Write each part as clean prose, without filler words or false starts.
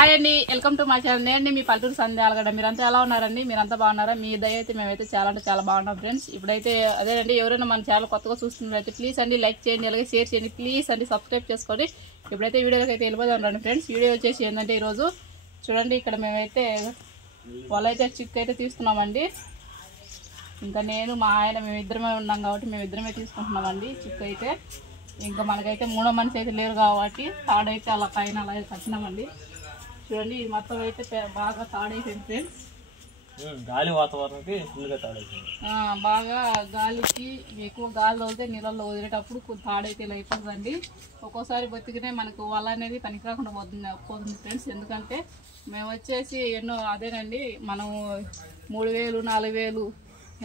Hi అండి, welcome to మా channel. నేను మీ పల్లెటూరు సంధ్యాలగడ్డ. మీరంతా ఎలా ఉన్నారండి? మీరంతా బాగున్నారా? మీ దయ అయితే మేమైతే చాలా అంటే చాలా బాగున్నాం ఫ్రెండ్స్. ఇప్పుడైతే అదేనండి, ఎవరైనా మన ఛానల్ కొత్తగా చూస్తున్నట్లయితే ప్లీజ్ అండి లైక్ చేయండి, అలాగే షేర్ చేయండి, ప్లీజ్ అండి సబ్స్క్రైబ్ చేసుకోండి. ఇప్పుడైతే వీడియోకి అయితే వెళ్ళిపోదాం రండి ఫ్రెండ్స్. వీడియో వచ్చేసి ఏంటంటే ఈరోజు చూడండి, ఇక్కడ మేమైతే వాళ్ళైతే చిక్ అయితే తీసుకున్నామండి. ఇంకా నేను మా ఆయన మేమిద్దరమే ఉన్నాం కాబట్టి మేమిద్దరమే తీసుకుంటున్నామండి చిక్ అయితే. ఇంకా మనకైతే మూడో మనిషి అయితే లేరు కాబట్టి తాడైతే అలా పైన అలాగే కట్టినామండి. చూడండి, ఇది మొత్తం అయితే బాగా తాడైపోయింది ఫ్రెండ్స్. గాలి వాతావరణానికి ఫుల్గా తాడైపోయింది. బాగా గాలికి ఎక్కువ గాలి తోలితే నీళ్ళల్లో వదిలేటప్పుడు తాడైతే ఇలా అయిపోతుందండి. ఒక్కోసారి బతికినే మనకు వల అనేది పనికి రాకుండా పోతుంది ఫ్రెండ్స్. ఎందుకంటే మేము వచ్చేసి ఎన్నో అదేనండి, మనము 3000, 4000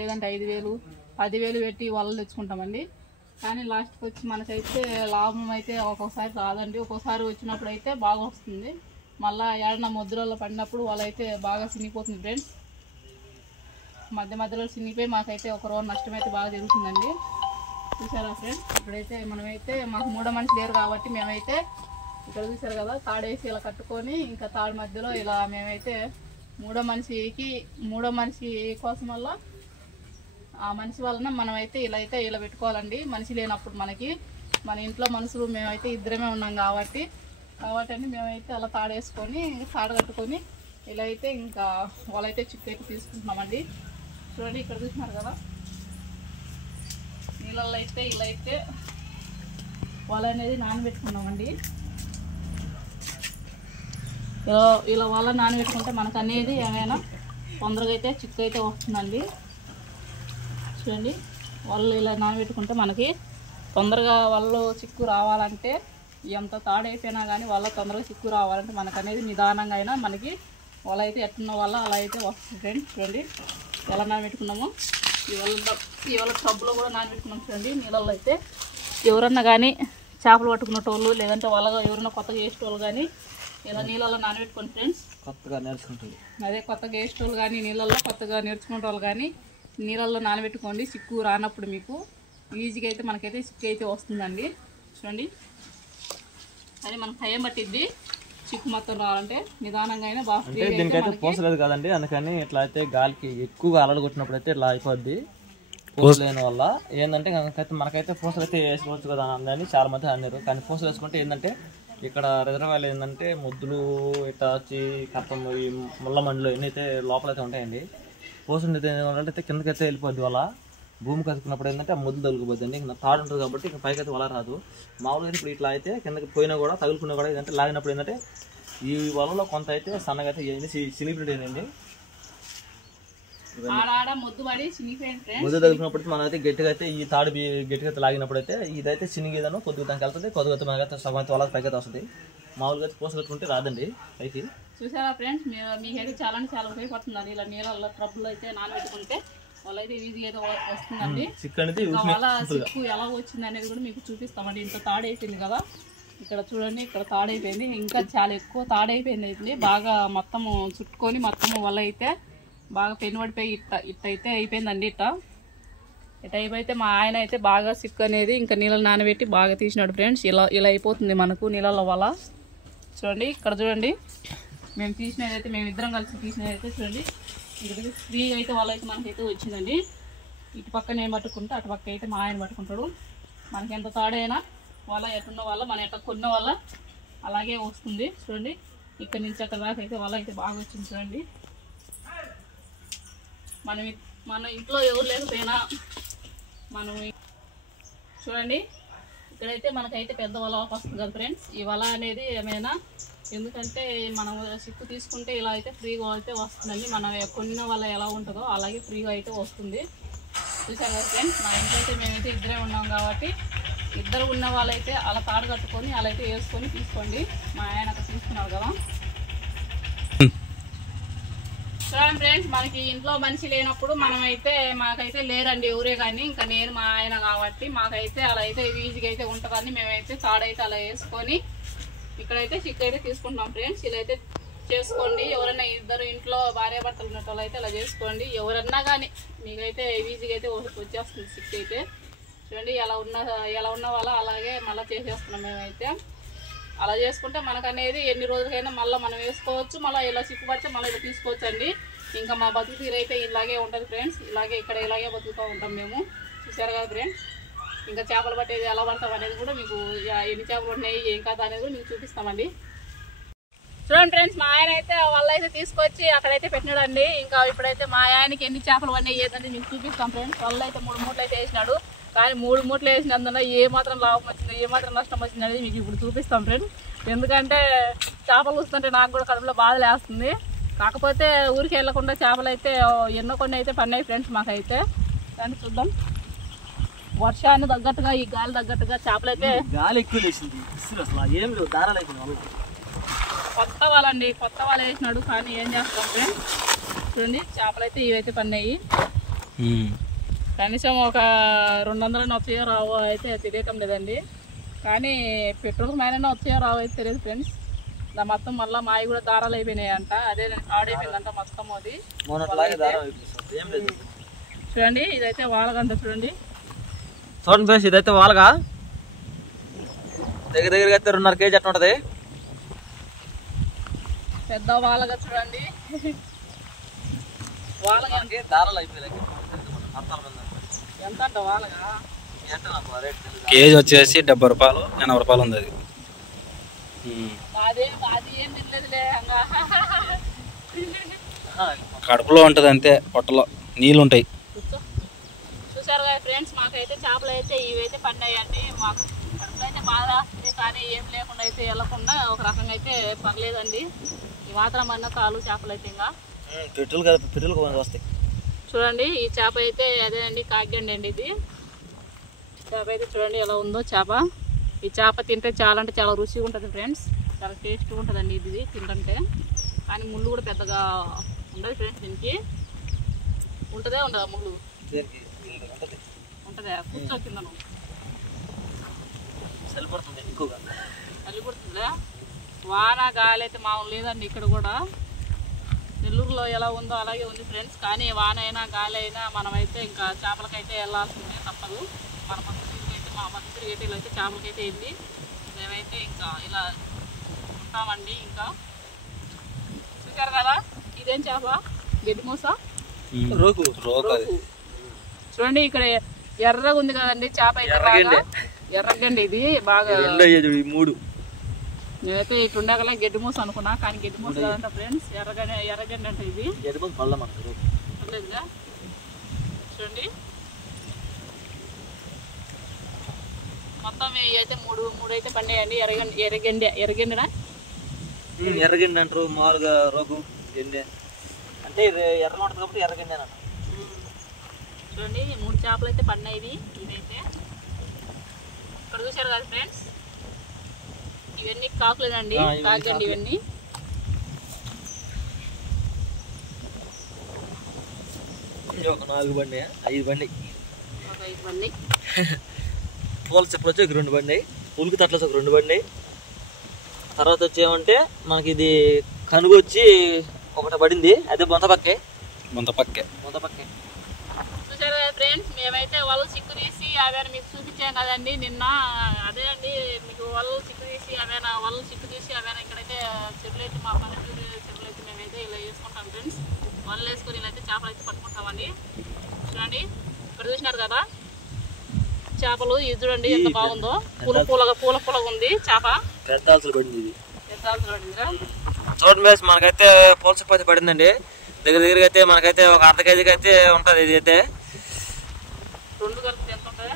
లేదంటే 5000, 10,000 పెట్టి వలలు తెచ్చుకుంటామండి. కానీ లాస్ట్కి వచ్చి మనకైతే లాభం అయితే ఒక్కొక్కసారి రాదండి. ఒక్కోసారి వచ్చినప్పుడు అయితే బాగా వస్తుంది. మళ్ళీ ఏడన్నా ముద్రలో పడినప్పుడు వాళ్ళైతే బాగా చినిగిపోతుంది ఫ్రెండ్స్. మధ్యలో చినిగిపోయి మాకైతే ఒక రోజు నష్టం అయితే బాగా జరుగుతుందండి. చూసారా ఫ్రెండ్స్? ఇప్పుడైతే మనమైతే మాకు మూడో మనిషి లేరు కాబట్టి మేమైతే ఇక్కడ చూసారు కదా, తాడేసి ఇలా కట్టుకొని ఇంకా తాడు మధ్యలో ఇలా మేమైతే మూడో మనిషి కోసం వల్ల ఆ మనిషి వలన మనమైతే ఇలా పెట్టుకోవాలండి. మనిషి లేనప్పుడు మన ఇంట్లో మనుషులు మేమైతే ఇద్దరమే ఉన్నాం కాబట్టి మేమైతే అలా తాడేసుకొని తాడు కట్టుకొని ఇలా అయితే ఇంకా వాళ్ళైతే చిక్కు అయితే తీసుకుంటున్నామండి. చూడండి, ఇక్కడ చూసినారు కదా, నీళ్ళల్లో అయితే ఇలా అయితే వల అనేది నానబెట్టుకున్నామండి. ఇలా వల నానబెట్టుకుంటే మనకు అనేది ఏమైనా తొందరగా అయితే చిక్కు అయితే వస్తుందండి. చూడండి, వాళ్ళు ఇలా నానబెట్టుకుంటే మనకి తొందరగా వాళ్ళు చిక్కు రావాలంటే ఎంత తాడైపోయినా కానీ వాళ్ళ తొందరగా చిక్కు రావాలంటే మనకు అనేది నిదానంగా అయినా మనకి వాళ్ళ అయితే ఎట్టున్న వల్ల అలా అయితే వస్తుంది ఫ్రెండ్స్. చూడండి ఎలా నానబెట్టుకున్నాము. ఇవాళ టబ్బులో కూడా నానబెట్టుకున్నాం చూడండి. నీళ్ళల్లో అయితే ఎవరన్నా కానీ చేపలు పట్టుకునేటోళ్ళు లేదంటే వాళ్ళగా ఎవరైనా కొత్తగా వేసేటోళ్ళు కానీ ఇలా నీళ్ళల్లో నానబెట్టుకోండి ఫ్రెండ్స్. కొత్తగా నేర్చుకుంటుంది కొత్తగా వేసేటోళ్ళు కానీ నీళ్ళల్లో కొత్తగా నేర్చుకునే వాళ్ళు కానీ నీళ్ళల్లో నానబెట్టుకోండి. చిక్కు రానప్పుడు మీకు ఈజీగా అయితే మనకైతే చిక్కు అయితే వస్తుందండి. చూడండి, అది మనకు టైం పట్టిద్ది చిక్కు మొత్తం రావాలంటే. నిదానంగా అయినా బాగా దీనికైతే పోసలేదు కదండి, అందుకని ఇట్లా అయితే గాలికి ఎక్కువగా అలలు కొట్టినప్పుడు అయితే ఇట్లా అయిపోద్ది. పోసలేని వల్ల ఏంటంటే మనకైతే పూసలు అయితే వేసుకోవచ్చు కదా అని చాలా మంది అన్నారు. కానీ పూసలు వేసుకుంటే ఏంటంటే ఇక్కడ రిజర్వాయర్లు ఏంటంటే ముద్దులు ఇట్లా వచ్చి కప్పం ఈ ముళ్ళ మండులు ఎన్ని అయితే లోపలైతే ఉంటాయండి. పూసలు అయితే కిందకైతే వెళ్ళిపోద్ది. వల్ల భూమి కదుకున్నప్పుడు ఏంటంటే ఆ ముద్దు తగులుకుపోద్ది అండి. ఇంకా తాడు ఉంటుంది కాబట్టి ఇంకా పైకి అయితే వల రాదు. మామూలుగా ఇప్పుడు ఇట్లా అయితే కిందకి పోయినా కూడా తగులుకున్నా కూడా ఏంటంటే లాగినప్పుడు ఏంటంటే ఈ వలలో కొంత అయితే సన్నగా అయితే చినిగిపోయింది ఏంటండి. ముద్దు తగిలినప్పుడు మనం అయితే గట్టిగా అయితే ఈ తాడు గట్టిగా అయితే లాగినప్పుడు అయితే ఇదైతే చినిగిదను కొద్దిగా దానికి వెళ్తుంది. కొద్దిగా మనకైతే సగం అయితే వాళ్ళకి పైకి అయితే వస్తుంది. మామూలుగా అయితే పూస కట్టుకుంటే రాదండి పైకి. చూసారా ఫ్రెండ్స్, మీకైతే చాలా ఉపయోగపడుతుందండి. ఇలా నీళ్ళల్లో ట్రబ్బులు అయితే నానబెట్టుకుంటే వాళ్ళ అయితే ఈజీగా అయితే వస్తుందండి. వాళ్ళ చిక్కు ఎలా వచ్చింది అనేది కూడా మీకు చూపిస్తామండి. ఇంత తాడైపోయింది కదా, ఇక్కడ చూడండి, ఇక్కడ తాడైపోయింది. ఇంకా చాలా ఎక్కువ తాడైపోయింది అయితే బాగా మొత్తం చుట్టుకొని మొత్తం వల్ల అయితే బాగా పెనుబడిపోయి ఇట్ట అయితే అయిపోయిందండి. ఇట్ట అయిపోతే మా ఆయన అయితే బాగా చిక్కు అనేది ఇంకా నీళ్ళలో నానబెట్టి బాగా తీసినాడు ఫ్రెండ్స్. ఇలా అయిపోతుంది మనకు నీళ్ళలో వల్ల. చూడండి, ఇక్కడ చూడండి, మేము తీసినదైతే మేమిద్దరం కలిసి తీసినదైతే చూడండి, ఇక్కడ ఫ్రీగా అయితే వాళ్ళైతే మనకైతే వచ్చిందండి. ఇటు పక్క నేను పట్టుకుంటే అటు పక్క అయితే మా ఆయన పట్టుకుంటాడు. మనకి ఎంత తాడైనా వాళ్ళ ఎట్టున్న వల్ల మన ఎట్ట కొన్న వల్ల అలాగే వస్తుంది. చూడండి, ఇక్కడ నుంచి అక్కడ దాకా అయితే వాళ్ళ అయితే బాగా వచ్చింది. చూడండి, మన ఇంట్లో ఎవరు లేకపోయినా చూడండి, ఇక్కడైతే మనకైతే పెద్ద వల వస్తుంది కదా ఫ్రెండ్స్. ఈ వల అనేది ఏమైనా ఎందుకంటే మనం చిక్కు తీసుకుంటే ఇలా అయితే ఫ్రీగా అయితే వస్తుందండి. మనం కొన్న వల్ల ఎలా ఉంటుందో అలాగే ఫ్రీగా అయితే వస్తుంది. చూసాం కదా ఫ్రెండ్స్, మా ఇంట్లో అయితే మేమైతే ఇద్దరే ఉన్నాం కాబట్టి ఇద్దరు ఉన్న వాళ్ళైతే అలా తాడు కట్టుకొని అలా అయితే వేసుకొని తీసుకోండి. మా ఆయన అక్కడ తీసుకున్నారు కదా. చూడండి ఫ్రెండ్స్, మనకి ఇంట్లో మనిషి లేనప్పుడు మాకైతే లేరండి ఎవరే కానీ, ఇంకా నేను మా ఆయన కాబట్టి మాకైతే అలా అయితే ఈజీగా అయితే ఉంటుందని మేమైతే తాడైతే అలా వేసుకొని ఇక్కడైతే చిక్కు అయితే తీసుకుంటున్నాం ఫ్రెండ్స్. ఇలా అయితే చేసుకోండి. ఎవరైనా ఇద్దరు ఇంట్లో భార్యాభర్తలు ఉన్న వాళ్ళు అయితే అలా చేసుకోండి. ఎవరన్నా కానీ మీకైతే ఈజీగా అయితే వచ్చేస్తుంది చిక్కు అయితే. చూడండి, ఎలా ఉన్న వాళ్ళ అలాగే మళ్ళీ చేసేస్తున్నాం మేమైతే. అలా చేసుకుంటే మనకు అనేది ఎన్ని రోజులకైనా మళ్ళీ మనం వేసుకోవచ్చు. మళ్ళీ ఇలా చిక్కుపడితే మళ్ళీ ఇలా తీసుకోవచ్చు అండి. ఇంకా మా బతుకు తీరు అయితే ఇలాగే ఉంటుంది ఫ్రెండ్స్. ఇక్కడ ఇలాగే బతుకుతూ ఉంటాం మేము. చూసారు కదా ఫ్రెండ్స్. ఇంకా చేపలు పట్టేది ఎలా పడతాం అనేది కూడా మీకు ఎన్ని చేపలు పట్టినాయి ఏం కాదు అనేది కూడా మీకు చూపిస్తామండి. చూడండి ఫ్రెండ్స్, మా ఆయన అయితే వాళ్ళు అయితే తీసుకొచ్చి అక్కడైతే పెట్టినాడండి. ఇంకా ఇప్పుడైతే మా ఆయనకి ఎన్ని చేపలు పడినాయి ఏదంటే మీకు చూపిస్తాం ఫ్రెండ్స్. వాళ్ళు అయితే 3 మూటలు అయితే వేసినాడు. కానీ 3 మూటలు వేసినందున ఏమాత్రం లాభం వచ్చిందో ఏమాత్రం నష్టం వచ్చింది అనేది మీకు ఇప్పుడు చూపిస్తాం ఫ్రెండ్స్. ఎందుకంటే చేపలు చూస్తుంటే నాకు కూడా కడుపులో బాధలేస్తుంది. కాకపోతే ఊరికి వెళ్ళకుండా చేపలు అయితే ఎన్నో కొన్ని అయితే పడినాయి ఫ్రెండ్స్ మాకైతే. కానీ చూద్దాం, వర్షాన్ని తగ్గట్టుగా ఈ గాలి తగ్గట్టుగా చేపలు అయితే గాలి ఎక్కువ వేసింది. అసలు ఏం లేవు, దారాలు అయిపోయింది. కొత్త వాళ్ళండి, కొత్త వాళ్ళు వేసినాడు. కానీ ఏం చేస్తాం ఫ్రెండ్స్, చూడండి చేపలు అయితే ఇవైతే పడినాయి. కనీసం ఒక 200 వచ్చాయో రావో అయితే తెలియటం లేదండి. కానీ పెట్రోల్ మ్యాన్ వచ్చాయో రావో అయితే తెలియదు ఫ్రెండ్స్. మొత్తం మళ్ళీ మావి కూడా దారాలు అయిపోయినాయి అంట. అదే ఆడైపోయిందంట మొత్తం అది. చూడండి ఇదైతే వాలగంట. చూడండి ఫ్రెండ్స్, ఇదైతే వాలగా దగ్గరగా అయితే 2.5 కేజీ అట్లా ఉంటది. పెద్ద వాలగా చూడండి. వాలగా దారాలు అయిపోయాయి. ఎంత అంట వాలగా? కేజీ వచ్చేసి 70 రూపాయలు 80 రూపాయలు ఉంది. అది ఏం తినలేదులే. కడుపులో ఉంటుంది అంతే, పొట్టలో నీళ్ళు ఉంటాయి. చూసారు కదా ఫ్రెండ్స్, మాకైతే చేపలు అయితే ఇవైతే పడ్డాయండి. మాకు కడుపులో అయితే బాధ వస్తుంది. కానీ ఏం లేకుండా అయితే వెళ్ళకుండా ఒక రకంగా అయితే పర్లేదండి. ఈ మాత్రం అన్న కాలు చేపలు అయితే ఇంకా పెట్రోల్ వస్తాయి. చూడండి ఈ చేప అయితే అదేనండి, కాకిగండి అండి. ఇది చేప అయితే చూడండి ఎలా ఉందో చేప. ఈ చేప తింటే చాలా అంటే చాలా రుచిగా ఉంటుంది ఫ్రెండ్స్. చాలా టేస్ట్గా ఉంటుందండి ఇది తింటుంటే. కానీ ముళ్ళు కూడా పెద్దగా ఉండదు ఫ్రెండ్స్. దీనికి ఉంటుందా ముళ్ళు? ఉంటుందా? కూర్చో కింద చలిపడుతుంది ఎక్కువగా. చలిపడుతుందా? వాన గాలి అయితే మామూలు లేదండి. ఇక్కడ కూడా నెల్లూరులో ఎలా ఉందో అలాగే ఉంది ఫ్రెండ్స్. కానీ వాన అయినా గాలి అయినా మనమైతే ఇంకా చేపలకైతే వెళ్ళాల్సిందే, తప్పదు. మన పక్కన అయితే మా పక్కన అయితే ఇలా అయితే చేపలకైతే వెళ్ళి మేమైతే ఇంకా ఇలా ఉంటామండి. ఇంకా చూసారు కదా, ఇదేం చేప? గడ్డిమూస, రోగు. చూడండి ఇక్కడ ఎర్రగా ఉంది కదండి చేప అయితే. ఎర్రగండి ఇది బాగా. నేనైతే ఇటు ఉండగల గడ్డిమూస అనుకున్నా, కానీ గడ్డిమూస కాదంట ఫ్రెండ్స్. ఎర్రగండి అంటే ఇది. పర్లేదుగా చూడండి. మొత్తం అయితే మూడు అయితే పండాయండి. ఎర్రగండి అంటారు మామూలుగా. రోగు గండి అంటే ఎర్రగా ఉంటుంది కాబట్టి ఎర్రగండి అని అంటారు. చూడండి 3 చేపలు అయితే పడినాయి. ఇదైతే ఇక్కడ చూసారు కదా ఫ్రెండ్స్, ఇవన్నీ కాకులేనండి, కాకండి ఇవన్నీ. ఒక 4 బండి, 5 బండి, ఒక 5 బండి. పూల చెప్పులు వచ్చి ఒక 2 బండి, ఉలుకు తట్ల ఒక 2 బండి. తర్వాత వచ్చేమంటే మనకి ఇది కనుగ వచ్చి ఒకటి పడింది. అదే బొంతపక్కే. చూసారు కదా ఫ్రెండ్స్, మేమైతే వాళ్ళు చిక్కు తీసి అవేనా మీకు చూపించాం కదండి నిన్న. అదే అండి మీకు వాళ్ళు చిక్కు తీసి అవేనా ఇక్కడైతే చెరువులు అయితే మా పల్లెటూరు చెరువులు అయితే మేమైతే ఇలా వేసుకుంటాం ఫ్రెండ్స్. వాళ్ళు వేసుకొని ఇలా అయితే చేపలు అయితే పట్టుకుంటామండి. చూడండి ఇక్కడ చూసినారు కదా చేపలు. ఇది చూడండి ఎంత బాగుందో, పూల ఉంది చేప. పెద్దాల్సిన పడింది ఇది. చూడండి మనకైతే పూల చెప్పు అయితే పడిందండి. దగ్గరగా అయితే మనకైతే ఒక 1/2 కేజీకి అయితే ఉంటుంది. ఇది అయితే 2 కలిపితే ఎంత ఉంటుంది?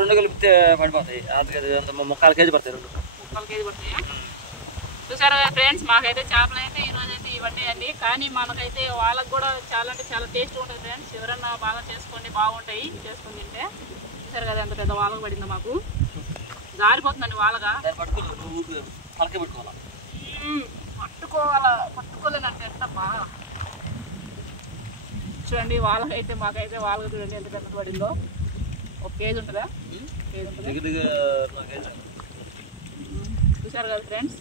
2 కలిపితే పడిపోతాయి. 1/4 కేజీ పడతాయి. 1/4 కేజీ పడతాయా? చూసారు కదా ఫ్రెండ్స్, మాకైతే చేపలు అయితే ఈరోజు అయితే ఇవన్నీ అండి. కానీ మనకైతే వాళ్ళకి కూడా చాలా అంటే చాలా టేస్ట్ ఉంటుంది ఫ్రెండ్స్. ఎవరన్నా బాగా చేసుకోండి, బాగుంటాయి చేసుకొని తింటే. చూసారు కదా ఎంత పెద్ద వాళ్ళకు పడిందో. మాకు జారిపోతుందండి వాళ్ళగా. పట్టుకోలేనంటే ఎంత బాగా. చూడండి వాళ్ళకైతే మాకైతే వాళ్ళకి చూడండి ఎంత పెద్ద పడిందో. 1 కేజీ ఉంటుందా? కేజీ ఉంటుంది. చూసారు కదా ఫ్రెండ్స్,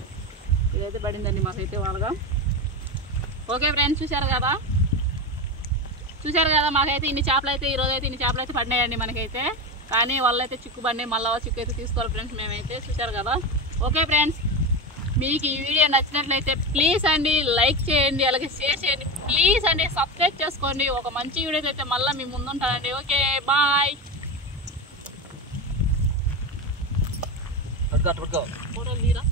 ఇదైతే పడిందండి మాకైతే వాళ్ళగా. ఓకే ఫ్రెండ్స్, చూసారు కదా మాకైతే ఇన్ని చేపలు అయితే ఈరోజు అయితే ఇన్ని చేపలు అయితే పడినాయండి మనకైతే. కానీ వాళ్ళైతే చిక్కు పడినాయి. మళ్ళీ చిక్కు అయితే తీసుకోవాలి ఫ్రెండ్స్ మేమైతే. చూసారు కదా. ఓకే ఫ్రెండ్స్, మీకు ఈ వీడియో నచ్చినట్లయితే ప్లీజ్ అండి లైక్ చేయండి, అలాగే షేర్ చేయండి, ప్లీజ్ అండి సబ్స్క్రైబ్ చేసుకోండి. ఒక మంచి వీడియో అయితే మళ్ళీ మీ ముందుంటానండి. Okay bye. ఫోటోలు తీరా.